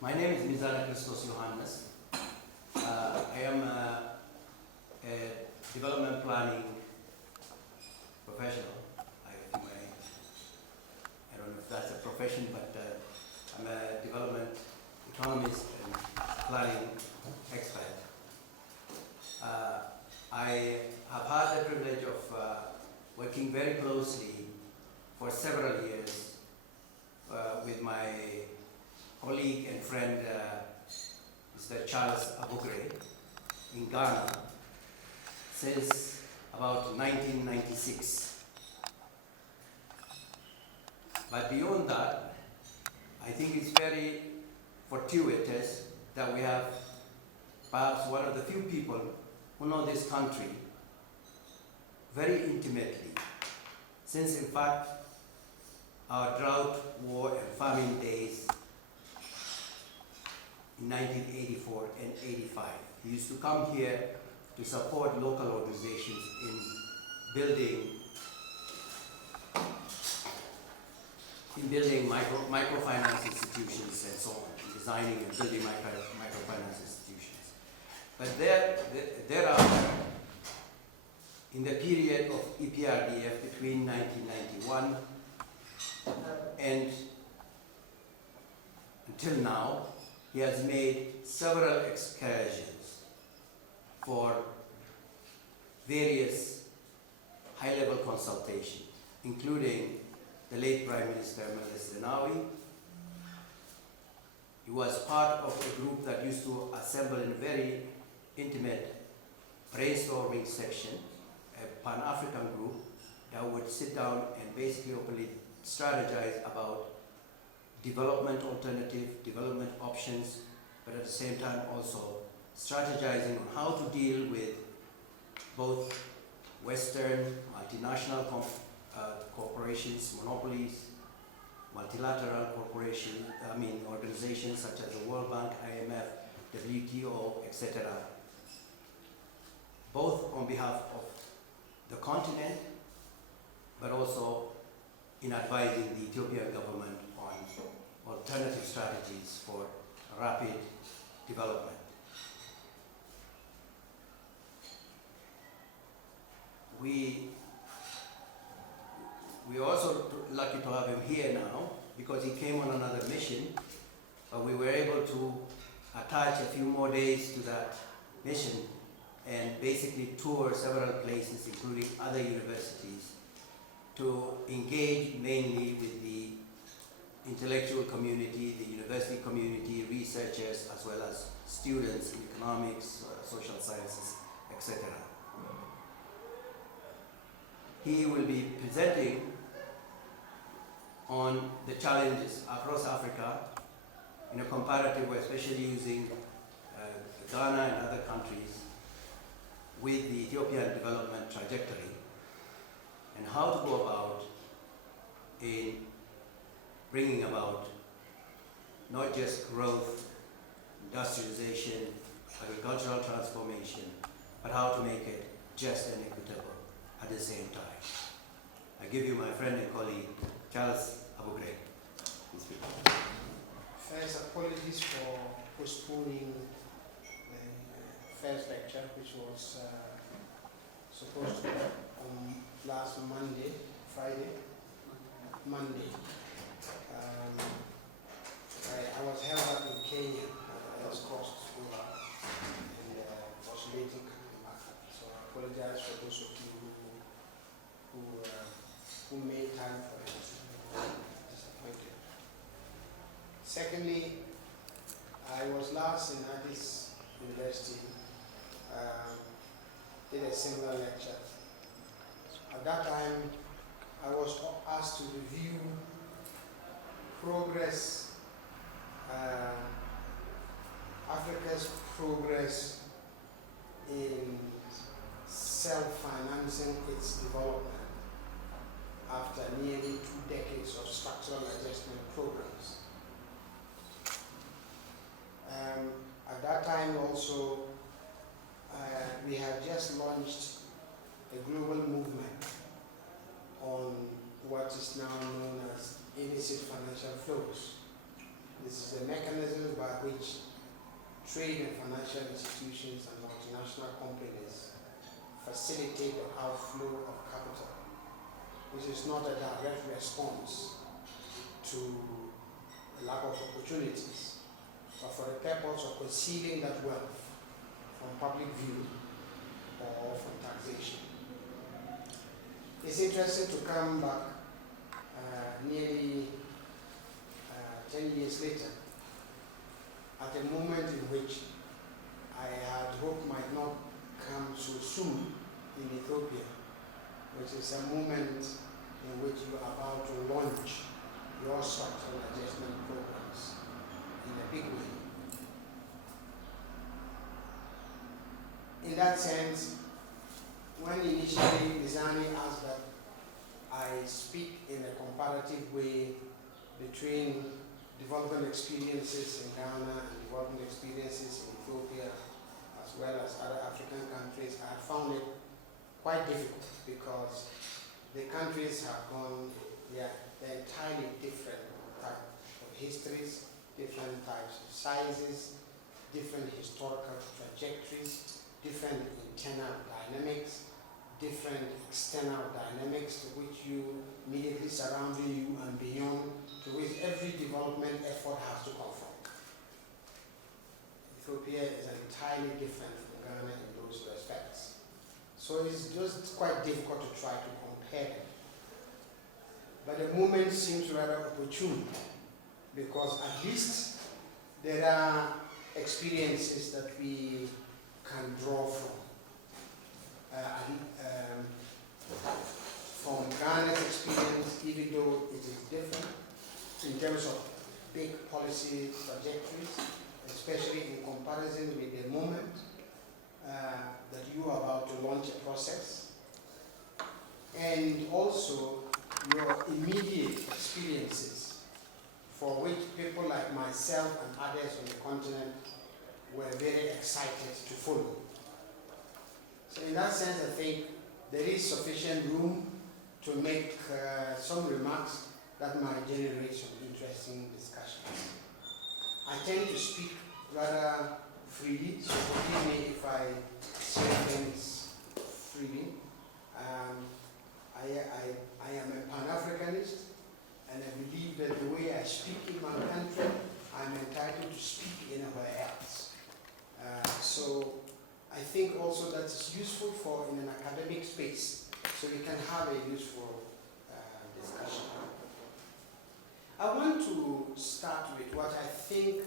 My name is Christos Johannes. I am a development planning professional. I don't know if that's a profession, but I'm a development economist and planning expert. I have had the privilege of working very closely for several years with my colleague and friend, Mr. Charles Abugre, in Ghana since about 1996. But beyond that, I think it's very fortuitous that we have perhaps one of the few people who know this country very intimately, since in fact our drought, war, and famine days in 1984 and 85. He used to come here to support local organizations in building microfinance institutions and so on, designing and building microfinance institutions. But thereafter, in the period of EPRDF between 1991 and until now, he has made several excursions for various high-level consultations, including the late Prime Minister Meles Zenawi. He was part of a group that used to assemble in a very intimate brainstorming section, a Pan-African group that would sit down and basically openly strategize about development alternative, development options, but at the same time also strategizing on how to deal with both Western multinational corporations, monopolies, multilateral organizations such as the World Bank, IMF, WTO, etc., both on behalf of the continent, but also in advising the Ethiopian government on alternative strategies for rapid development. We are also lucky to have him here now because he came on another mission, but we were able to attach a few more days to that mission and basically tour several places, including other universities, to engage mainly with the intellectual community, the university community, researchers, as well as students in economics, social sciences, etc. He will be presenting on the challenges across Africa in a comparative way, especially using Ghana and other countries with the Ethiopian development trajectory and how to go about in bringing about not just growth, industrialization, agricultural transformation, but how to make it just and equitable at the same time. I give you my friend and colleague, Charles Abugre. First, apologies for postponing the first lecture, which was supposed to be on last Monday. I was held up in Kenya. I was crossed over and was late in coming back. So I apologize for those of you who made time for it. Disappointed. Secondly, I was last in Addis University, did a similar lecture. At that time, I was asked to review progress, Africa's progress in self-financing its development after nearly 2 decades of structural adjustment programs. At that time also, we had just launched a global movement on what is now known as illicit financial flows. This is a mechanism by which trade and financial institutions and multinational companies facilitate the outflow of capital, which is not a direct response to a lack of opportunities, but for the purpose of concealing that wealth from public view or from taxation. It's interesting to come back nearly 10 years later at a moment in which I had hoped might not come so soon in Ethiopia, which is a moment in which you are about to launch your structural adjustment programs in a big way. In that sense, when initially Lizani asked that I speak in a comparative way between development experiences in Ghana and development experiences in Ethiopia, as well as other African countries, I found it quite difficult because the countries have gone, they're entirely different types of histories, different types of sizes, different historical trajectories, different internal dynamics, different external dynamics to which you immediately surrounding you and beyond, to which every development effort has to conform. Ethiopia is entirely different from Ghana in those respects. So it's just quite difficult to try to compare them. But the moment seems rather opportune because at least there are experiences that we can draw from. From Ghana's experience, even though it is different in terms of big policy trajectories, especially in comparison with the moment that you are about to launch a process, and also your immediate experiences for which people like myself and others on the continent were very excited to follow. So in that sense, I think there is sufficient room to make some remarks that might generate some interesting discussions. I tend to speak rather freely, so forgive me if I say things freely. I am a Pan-Africanist, and I believe that the way I speak in my country, I'm entitled to speak anywhere else. So I think also that it's useful for in an academic space, so we can have a useful discussion. I want to start with what I think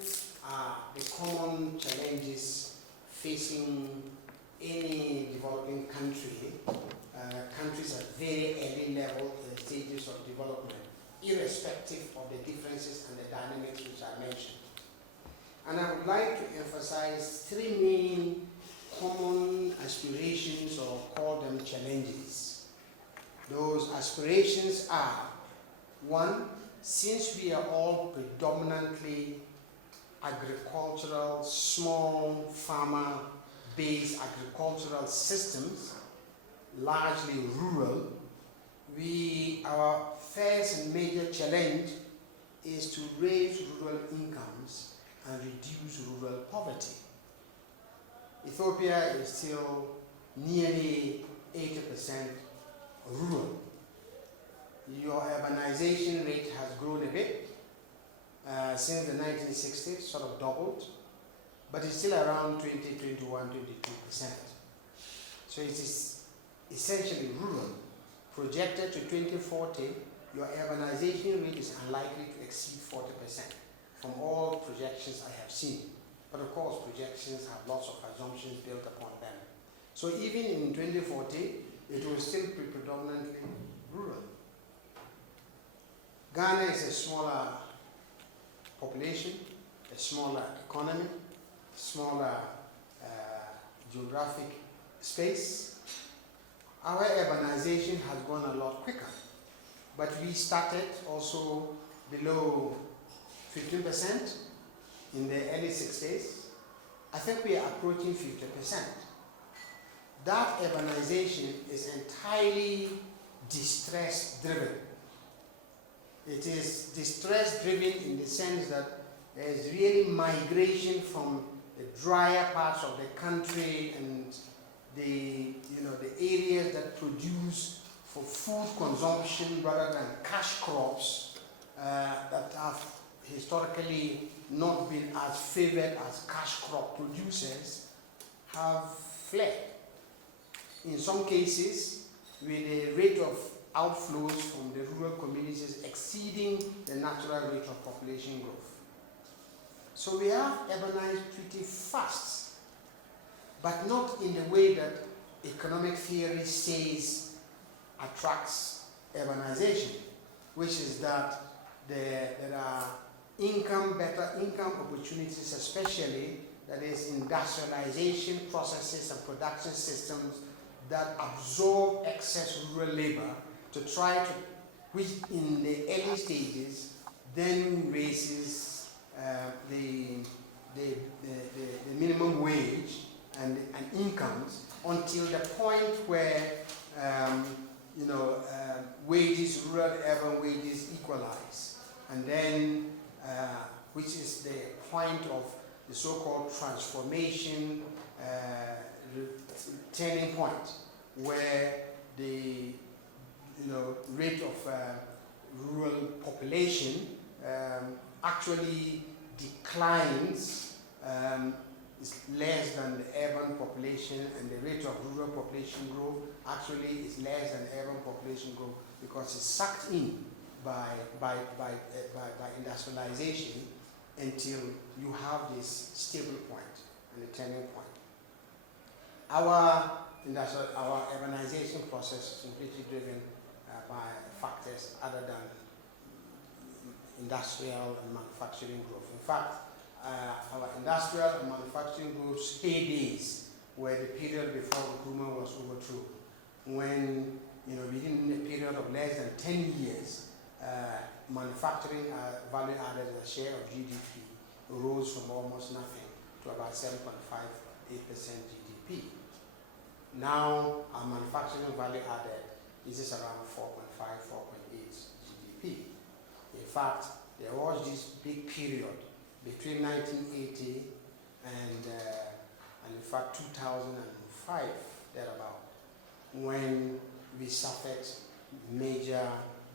are the common challenges facing any developing country, countries at very early level stages of development, irrespective of the differences and the dynamics which I mentioned. And I would like to emphasize three main common aspirations, or call them challenges. Those aspirations are: one, since we are all predominantly agricultural, small farmer-based agricultural systems, largely rural, our first and major challenge is to raise rural incomes and reduce rural poverty. Ethiopia is still nearly 80% rural. Your urbanization rate has grown a bit since the 1960s, sort of doubled, but it's still around 20, 21, 22%. So it is essentially rural. Projected to 2040, your urbanization rate is unlikely to exceed 40% from all projections I have seen. But of course, projections have lots of assumptions built upon them. So even in 2040, it will still be predominantly rural. Ghana is a smaller population, a smaller economy, smaller geographic space. Our urbanization has gone a lot quicker, but we started also below 15% in the early 60s. I think we are approaching 50%. That urbanization is entirely distress-driven. It is distress-driven in the sense that there's really migration from the drier parts of the country and the areas that produce for food consumption rather than cash crops that have historically not been as favored as cash crop producers have fled. In some cases, with a rate of outflows from the rural communities exceeding the natural rate of population growth. So we have urbanized pretty fast, but not in the way that economic theory says attracts urbanization, which is that there are better income opportunities, especially that is industrialization processes and production systems that absorb excess rural labor to try to, which in the early stages then raises the minimum wage and incomes until the point where wages, rural urban wages equalize, and then which is the point of the so-called transformation turning point, where the rate of rural population actually declines, is less than the urban population, and the rate of rural population growth actually is less than urban population growth because it's sucked in by industrialization until you have this stable point and the turning point. Our urbanization process is completely driven by factors other than industrial and manufacturing growth. In fact, our industrial and manufacturing growth's heydays were the period before Nkrumah was overthrown, when within a period of less than 10 years, manufacturing value added as a share of GDP rose from almost nothing to about 7.58% GDP. Now, our manufacturing value added is just around 4.5, 4.8 GDP. In fact, there was this big period between 1980 and in fact 2005, thereabout, when we suffered major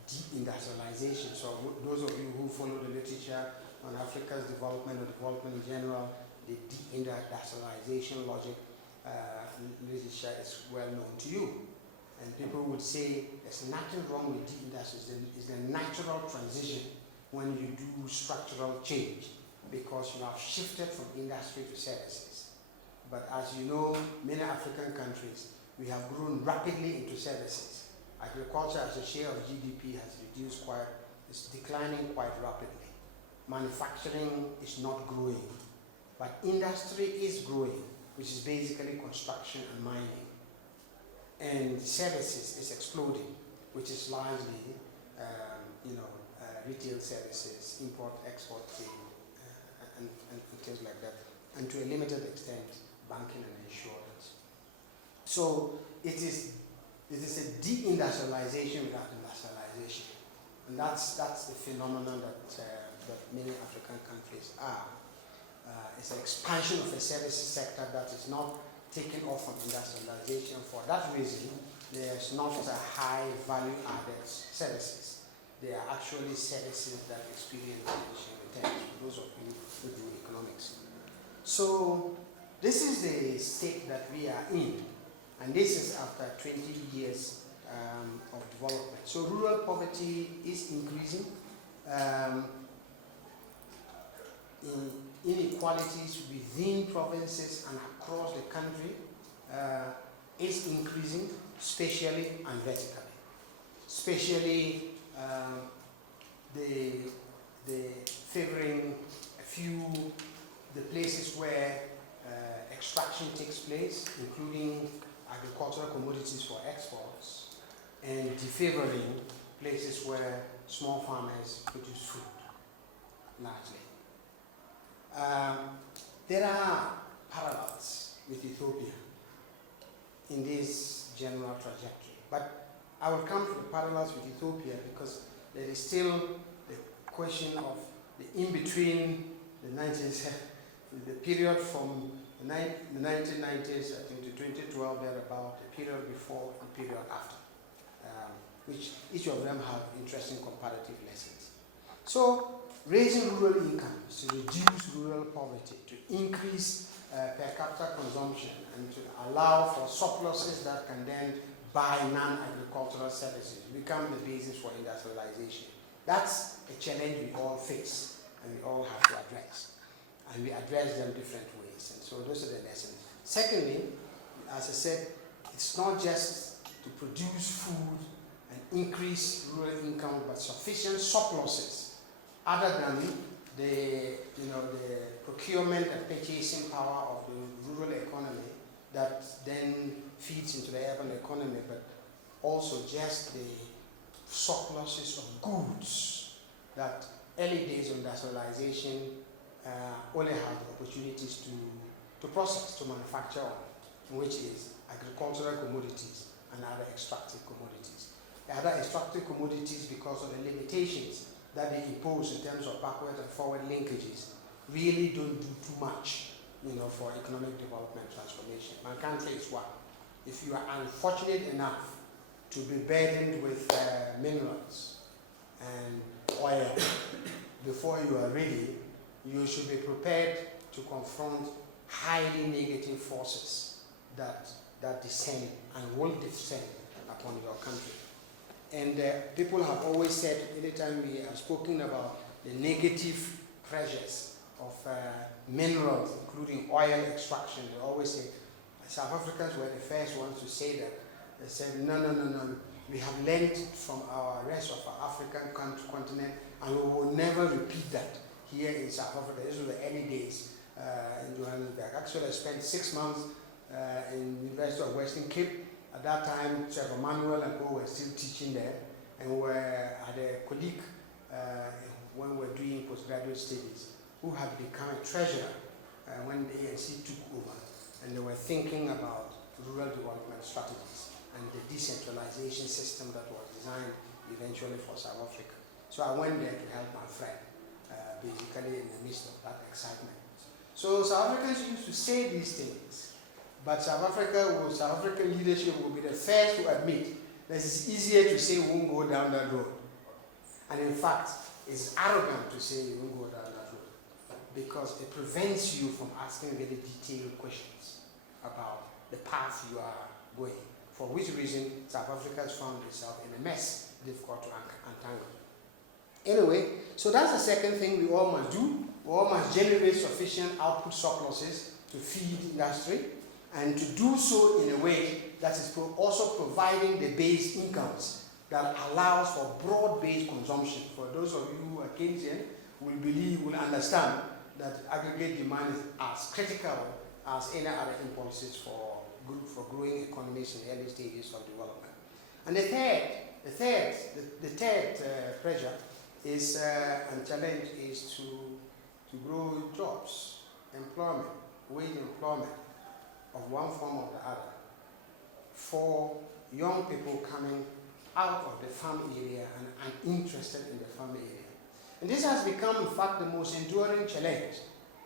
deindustrialization. So those of you who follow the literature on Africa's development or development in general, the deindustrialization logic literature is well known to you. And people would say there's nothing wrong with deindustrialization. It's the natural transition when you do structural change, because you have shifted from industry to services. But as you know, many African countries, we have grown rapidly into services. Agriculture as a share of GDP has reduced it's declining quite rapidly. Manufacturing is not growing, but industry is growing, which is basically construction and mining. And services is exploding, which is largely, retail services, import, export, and things like that, and to a limited extent, banking and insurance. So it is a deindustrialization without industrialization, and that's the phenomenon that many African countries are. It's an expansion of a services sector that is not taken off from industrialization. For that reason, there's not a high value added services. They are actually services that experience diminishing returns, for those of you who do economics. So this is the state that we are in, and this is after 20 years of development. So rural poverty is increasing. Inequalities within provinces and across the country is increasing, spatially and vertically. Spatially, the favoring the places where extraction takes place, including agricultural commodities for exports, and defavoring places where small farmers produce food, largely. There are parallels with Ethiopia in this general trajectory, but I will come to the parallels with Ethiopia because there is still the question of the in-between the period from the 1990s, I think, to 2012, thereabout, the period before and period after, which each of them have interesting comparative lessons. So, raising rural incomes to reduce rural poverty, to increase per capita consumption, and to allow for surpluses that can then buy non-agricultural services, become the basis for industrialization. That's a challenge we all face and we all have to address. And we address them different ways. And so those are the lessons. Secondly, as I said, it's not just to produce food and increase rural income, but sufficient surpluses other than the procurement and purchasing power of the rural economy that then feeds into the urban economy, but also just the surpluses of goods that early days of industrialization only had opportunities to process, to manufacture on, which is agricultural commodities and other extractive commodities. The other extractive commodities, because of the limitations that they impose in terms of backward and forward linkages, really don't do too much, for economic development transformation. My country is one. If you are unfortunate enough to be burdened with minerals and oil before you are ready, you should be prepared to confront highly negative forces that descend and will descend upon your country. And people have always said, anytime we have spoken about the negative pressures of minerals, including oil extraction, they always say, South Africans were the first ones to say that. They said, no, we have learned from our rest of our African continent, and we will never repeat that here in South Africa. This was the early days in Johannesburg. Actually, I spent 6 months in the University of Western Cape. At that time, Trevor Manuel and Co were still teaching there, and we had a colleague when we were doing postgraduate studies who had become a treasurer when the ANC took over, and they were thinking about rural development strategies and the decentralization system that was designed eventually for South Africa. So I went there to help my friend, basically in the midst of that excitement. So South Africans used to say these things, but South African leadership will be the first to admit that it's easier to say we won't go down that road. And in fact, it's arrogant to say you won't go down that road, because it prevents you from asking very detailed questions about the path you are going, for which reason South Africa has found itself in a mess difficult to untangle. Anyway, so that's the second thing we all must do. We all must generate sufficient output surpluses to feed industry, and to do so in a way that is also providing the base incomes that allows for broad-based consumption. For those of you who are Keynesian, will understand that aggregate demand is as critical as any other impulses for growing economies in early stages of development. And the third pressure is and challenge is to grow jobs, employment, wage employment of one form or the other for young people coming out of the farm area and uninterested in the farm area. And this has become, in fact, the most enduring challenge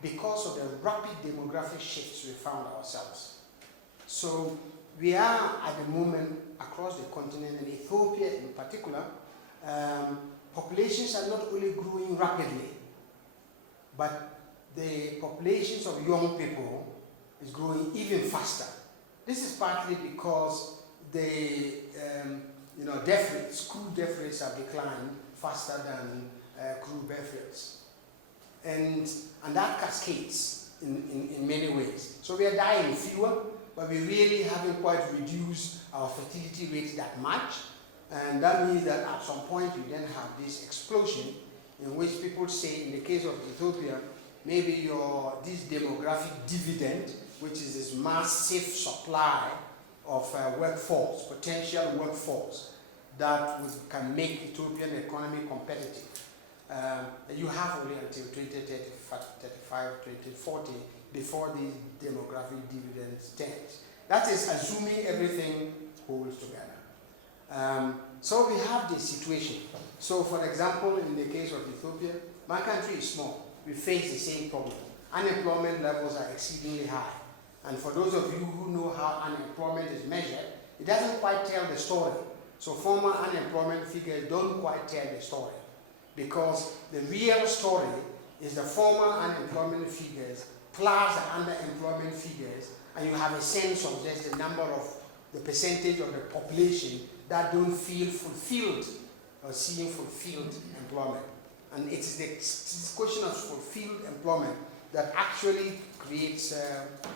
because of the rapid demographic shifts we found ourselves. So we are at the moment across the continent, and Ethiopia in particular, populations are not only growing rapidly, but the populations of young people is growing even faster. This is partly because the death rates, crude death rates have declined faster than crude birth rates. And that cascades in many ways. So we are dying fewer, but we really haven't quite reduced our fertility rates that much. And that means that at some point you then have this explosion in which people say, in the case of Ethiopia, maybe this demographic dividend, which is this massive supply of workforce, potential workforce, that can make Ethiopian economy competitive. You have only until 2035, 2040 before these demographic dividends turns. That is assuming everything holds together. So we have this situation. So for example, in the case of Ethiopia, my country is small. we face the same problem. Unemployment levels are exceedingly high. And for those of you who know how unemployment is measured, it doesn't quite tell the story. So former unemployment figures don't quite tell the story, because the real story is the former unemployment figures plus the underemployment figures, and you have a sense of just the number of the percentage of the population that don't feel fulfilled or seeing fulfilled employment. And it's the question of fulfilled employment that actually creates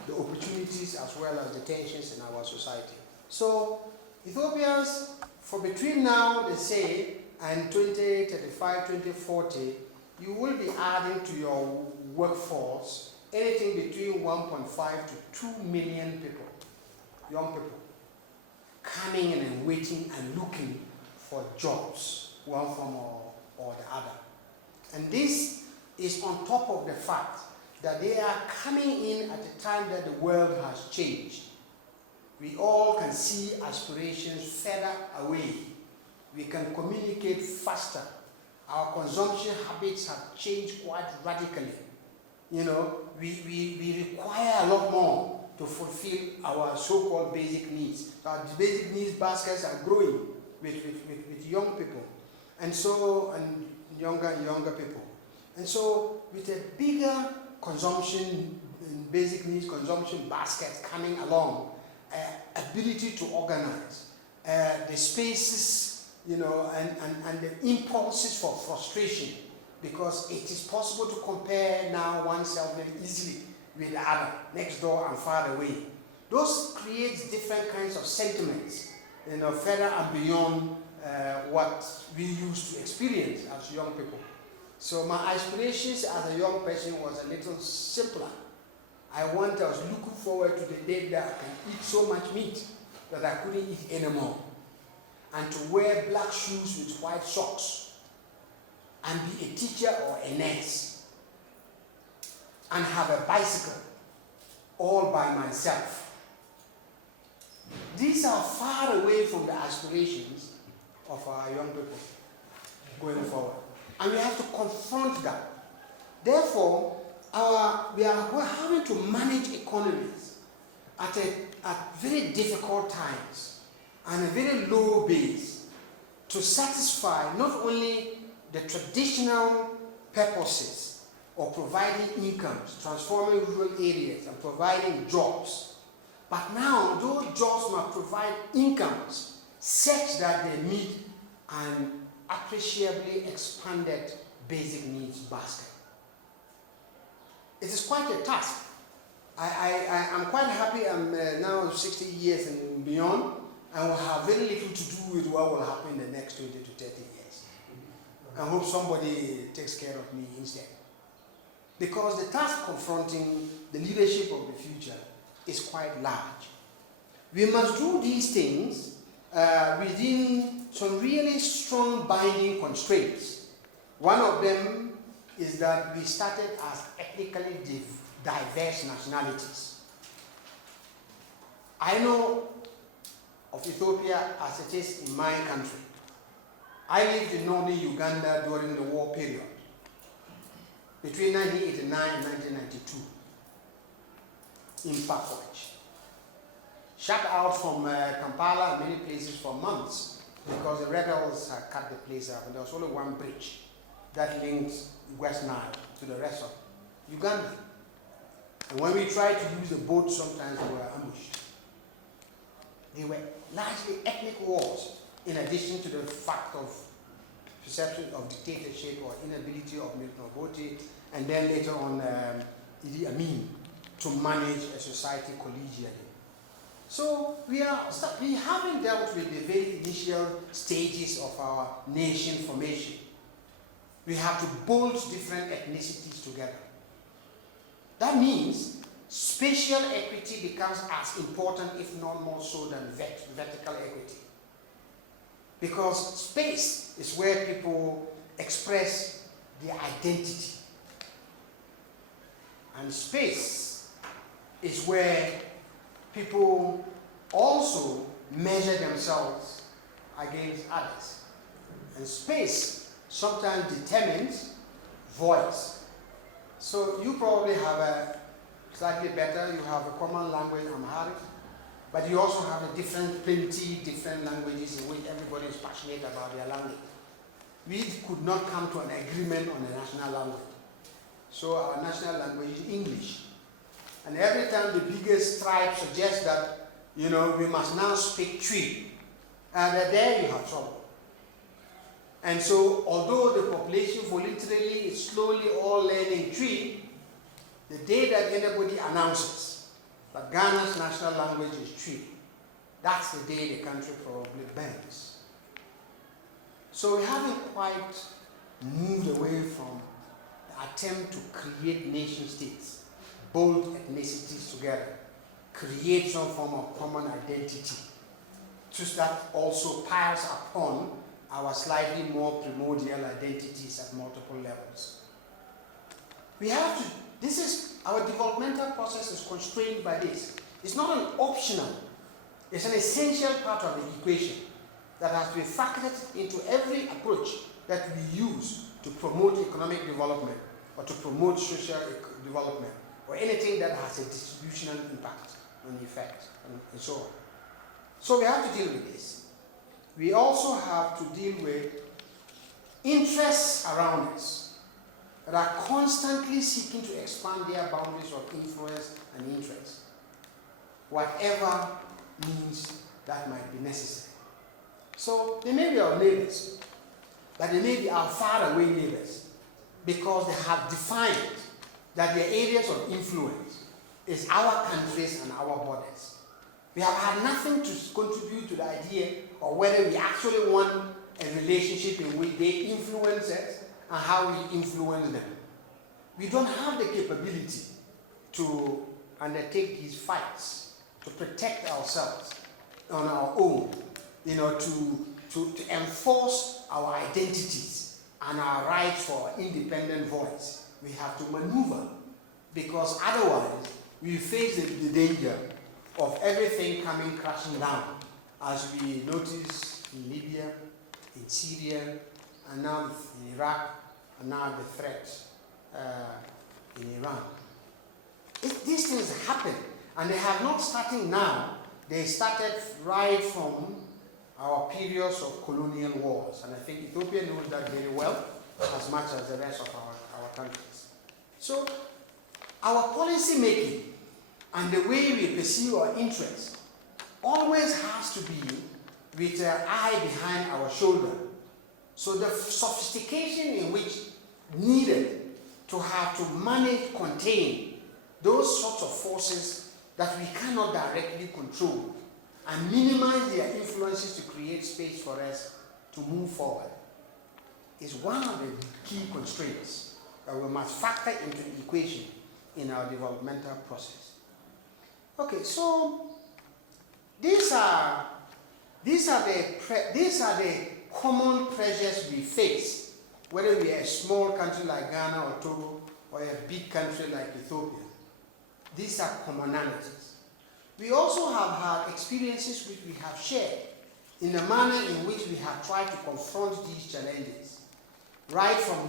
the opportunities as well as the tensions in our society. So Ethiopians, for between now, they say, and 2035, 2040, you will be adding to your workforce anything between 1.5 to 2 million people, young people, coming in and waiting and looking for jobs, one form or the other. And this is on top of the fact that they are coming in at a time that the world has changed. We all can see aspirations further away. We can communicate faster. Our consumption habits have changed quite radically. You know, we require a lot more to fulfill our so-called basic needs. Our basic needs baskets are growing with young people, and younger and younger people. And so with a bigger consumption, basic needs consumption basket coming along, ability to organize, the spaces, you know, and the impulses for frustration, because it is possible to compare now oneself very easily with the other, next door and far away. Those create different kinds of sentiments, you know, further and beyond what we used to experience as young people. So my aspirations as a young person was a little simpler. I was looking forward to the day that I can eat so much meat that I couldn't eat anymore, and to wear black shoes with white socks, and be a teacher or a nurse, and have a bicycle all by myself. These are far away from the aspirations of our young people going forward, and we have to confront that. Therefore, we're having to manage economies at very difficult times and a very low base to satisfy not only the traditional purposes of providing incomes, transforming rural areas and providing jobs, but now those jobs must provide incomes such that they meet an appreciably expanded basic needs basket. It is quite a task. I'm quite happy I'm now 60 years and beyond, and will have very little to do with what will happen in the next 20 to 30 years. I hope somebody takes care of me instead. Because the task confronting the leadership of the future is quite large. We must do these things within some really strong binding constraints. One of them is that we started as ethnically diverse nationalities. I know of Ethiopia as it is in my country. I lived in northern Uganda during the war period, between 1989 and 1992, in Pakwach. Shut out from Kampala and many places for months because the rebels had cut the place up, and there was only one bridge that linked West Nile to the rest of Uganda. And when we tried to use the boat, sometimes we were ambushed. They were largely ethnic wars, in addition to the fact of perception of dictatorship or inability of Milton Obote, and then later on Idi Amin, to manage a society collegially. So we haven't dealt with the very initial stages of our nation formation. We have to bolt different ethnicities together. That means spatial equity becomes as important, if not more so, than vertical equity. Because space is where people express their identity. And space is where people also measure themselves against others. And space sometimes determines voice. So you probably have a slightly better, you have a common language, Amharic, but you also have a plenty different languages in which everybody is passionate about their language. We could not come to an agreement on a national language. So our national language is English. And every time the biggest tribe suggests that, we must now speak Twi, and there you have trouble. And so, although the population voluntarily is slowly all learning Twi, the day that anybody announces that Ghana's national language is Twi, that's the day the country probably burns. So we haven't quite moved away from the attempt to create nation states, bold ethnicities together, create some form of common identity, so that also piles upon our slightly more primordial identities at multiple levels. Our developmental process is constrained by this. It's not an optional, it's an essential part of the equation that has to be factored into every approach that we use to promote economic development or to promote social development or anything that has a distributional impact on effect and so on. So we have to deal with this. We also have to deal with interests around us that are constantly seeking to expand their boundaries of influence and interest, whatever means that might be necessary. So they may be our neighbors, but they may be our faraway neighbors because they have defined that their areas of influence is our countries and our borders. We have had nothing to contribute to the idea of whether we actually want a relationship in which they influence us and how we influence them. We don't have the capability to undertake these fights, to protect ourselves on our own, to enforce our identities and our rights for independent voice. We have to maneuver, because otherwise we face the danger of everything coming crashing down, as we notice in Libya, in Syria, and now in Iraq, and now the threat in Iran. These things happen, and they have not started now. They started right from our periods of colonial wars, and I think Ethiopia knows that very well, as much as the rest of our countries. So our policy making and the way we pursue our interests always has to be with an eye behind our shoulder. So the sophistication in which needed to have to manage, contain those sorts of forces that we cannot directly control and minimize their influences to create space for us to move forward is one of the key constraints that we must factor into the equation in our developmental process. Okay, so these are the common pressures we face, whether we are a small country like Ghana or Togo, or a big country like Ethiopia. These are commonalities. We also have had experiences which we have shared in the manner in which we have tried to confront these challenges, right from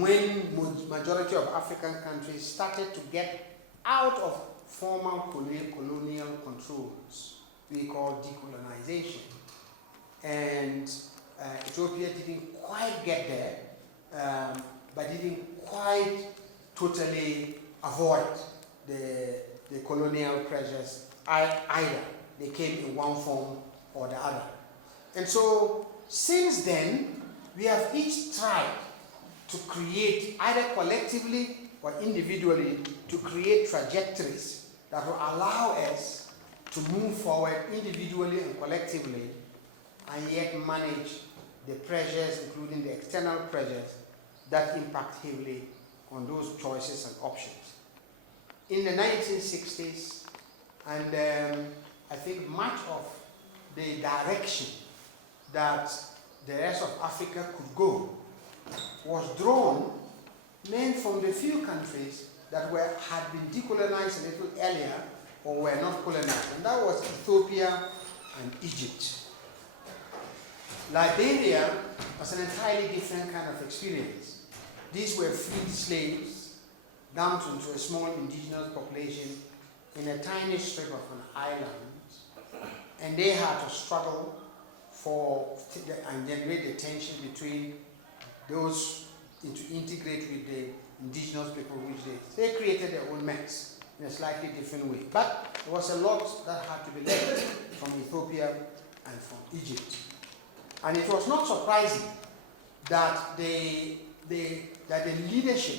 when majority of African countries started to get out of formal colonial controls we call decolonization. And Ethiopia didn't quite get there, but didn't quite totally avoid the colonial pressures either. They came in one form or the other. And so since then, we have each tried to create, either collectively or individually, to create trajectories that will allow us to move forward individually and collectively, and yet manage the pressures, including the external pressures, that impact heavily on those choices and options. In the 1960s, and I think much of the direction that the rest of Africa could go was drawn mainly from the few countries that had been decolonized a little earlier or were not colonized, and that was Ethiopia and Egypt. Liberia was an entirely different kind of experience. These were freed slaves dumped into a small indigenous population in a tiny strip of an island, and they had to struggle and generate the tension between those to integrate with the indigenous people, which they created their own mess in a slightly different way. But there was a lot that had to be learned from Ethiopia and from Egypt. And it was not surprising that the leadership